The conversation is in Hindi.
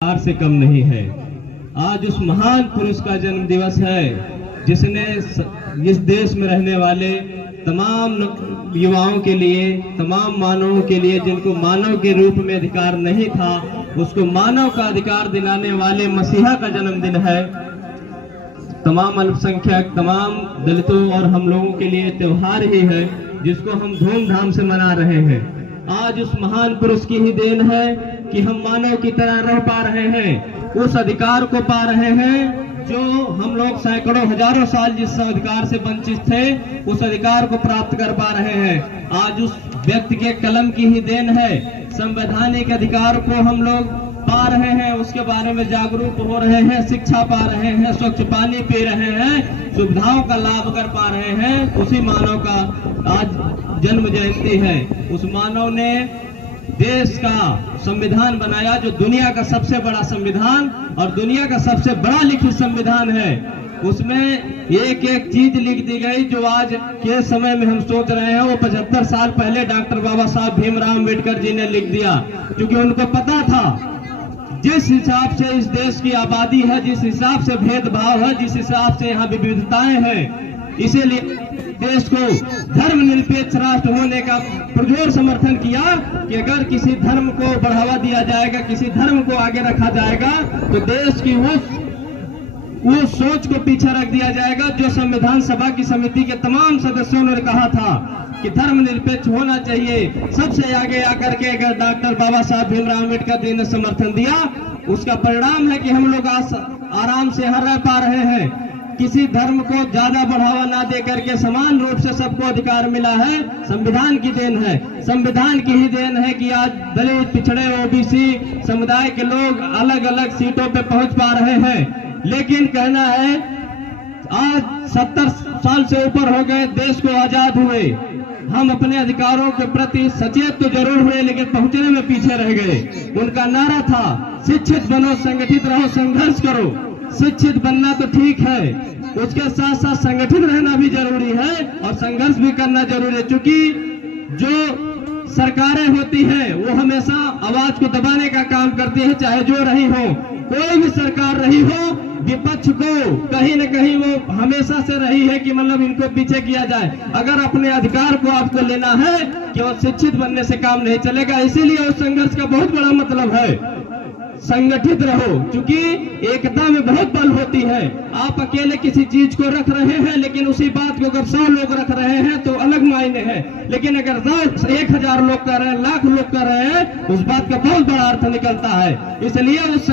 हार से कम नहीं है। आज उस महान पुरुष का जन्म दिवस है जिसने इस देश में रहने वाले तमाम युवाओं के लिए, तमाम मानवों के लिए, जिनको मानव के रूप में अधिकार नहीं था, उसको मानव का अधिकार दिलाने वाले मसीहा का जन्मदिन है। तमाम अल्पसंख्यक, तमाम दलितों और हम लोगों के लिए त्योहार ही है जिसको हम धूमधाम से मना रहे हैं। आज उस महान पुरुष की ही देन है कि हम मानव की तरह रह पा रहे हैं, उस अधिकार को पा रहे हैं जो हम लोग सैकड़ों हजारों साल जिस अधिकार से वंचित थे, उस अधिकार को प्राप्त कर पा रहे हैं। आज उस व्यक्ति के कलम की ही देन है, संवैधानिक अधिकार को हम लोग पा रहे हैं, उसके बारे में जागरूक हो रहे हैं, शिक्षा पा रहे हैं, स्वच्छ पानी पी रहे हैं, सुविधाओं का लाभ कर पा रहे हैं। उसी मानव का आज जन्म जयंती है। उस मानव ने देश का संविधान बनाया जो दुनिया का सबसे बड़ा संविधान और दुनिया का सबसे बड़ा लिखित संविधान है। उसमें एक एक चीज लिख दी गई जो आज के समय में हम सोच रहे हैं, वो 75 साल पहले डॉक्टर बाबा साहब भीमराव अम्बेडकर जी ने लिख दिया, क्योंकि उनको पता था जिस हिसाब से इस देश की आबादी है, जिस हिसाब से भेदभाव है, जिस हिसाब से यहाँ विविधताएं हैं, इसीलिए देश को धर्मनिरपेक्ष राष्ट्र होने का पुरजोर समर्थन किया कि अगर किसी धर्म को बढ़ावा दिया जाएगा, किसी धर्म को आगे रखा जाएगा, तो देश की उस सोच को पीछे रख दिया जाएगा जो संविधान सभा की समिति के तमाम सदस्यों ने कहा था कि धर्मनिरपेक्ष होना चाहिए। सबसे आगे आकर के अगर डॉक्टर बाबा साहब भीमराव अम्बेडकर जी ने समर्थन दिया, उसका परिणाम है कि हम लोग आज आराम से यहाँ रह पा रहे हैं। किसी धर्म को ज्यादा बढ़ावा ना दे करके समान रूप से सबको अधिकार मिला है, संविधान की देन है। संविधान की ही देन है कि आज दलित, पिछड़े, ओबीसी समुदाय के लोग अलग अलग सीटों पे पहुंच पा रहे हैं। लेकिन कहना है आज 70 साल से ऊपर हो गए देश को आजाद हुए, हम अपने अधिकारों के प्रति सचेत तो जरूर हुए लेकिन पहुंचने में पीछे रह गए। उनका नारा था शिक्षित बनो, संगठित रहो, संघर्ष करो। शिक्षित बनना तो ठीक है, उसके साथ साथ संगठित रहना भी जरूरी है और संघर्ष भी करना जरूरी है, क्योंकि जो सरकारें होती है वो हमेशा आवाज को दबाने का काम करती है, चाहे जो रही हो, कोई भी सरकार रही हो, विपक्ष को कहीं न कहीं वो हमेशा से रही है कि मतलब इनको पीछे किया जाए। अगर अपने अधिकार को आपको लेना है कि और शिक्षित बनने से काम नहीं चलेगा। इसीलिए उस संघर्ष का बहुत बड़ा मतलब है संगठित रहो, क्योंकि एकता में बहुत बल होती है। आप अकेले किसी चीज को रख रहे हैं लेकिन उसी बात को अगर 100 लोग रख रहे हैं तो अलग मायने है, लेकिन अगर 1000 लोग कर रहे हैं, लाख लोग कर रहे हैं, उस बात का बहुत बड़ा अर्थ निकलता है। इसलिए उस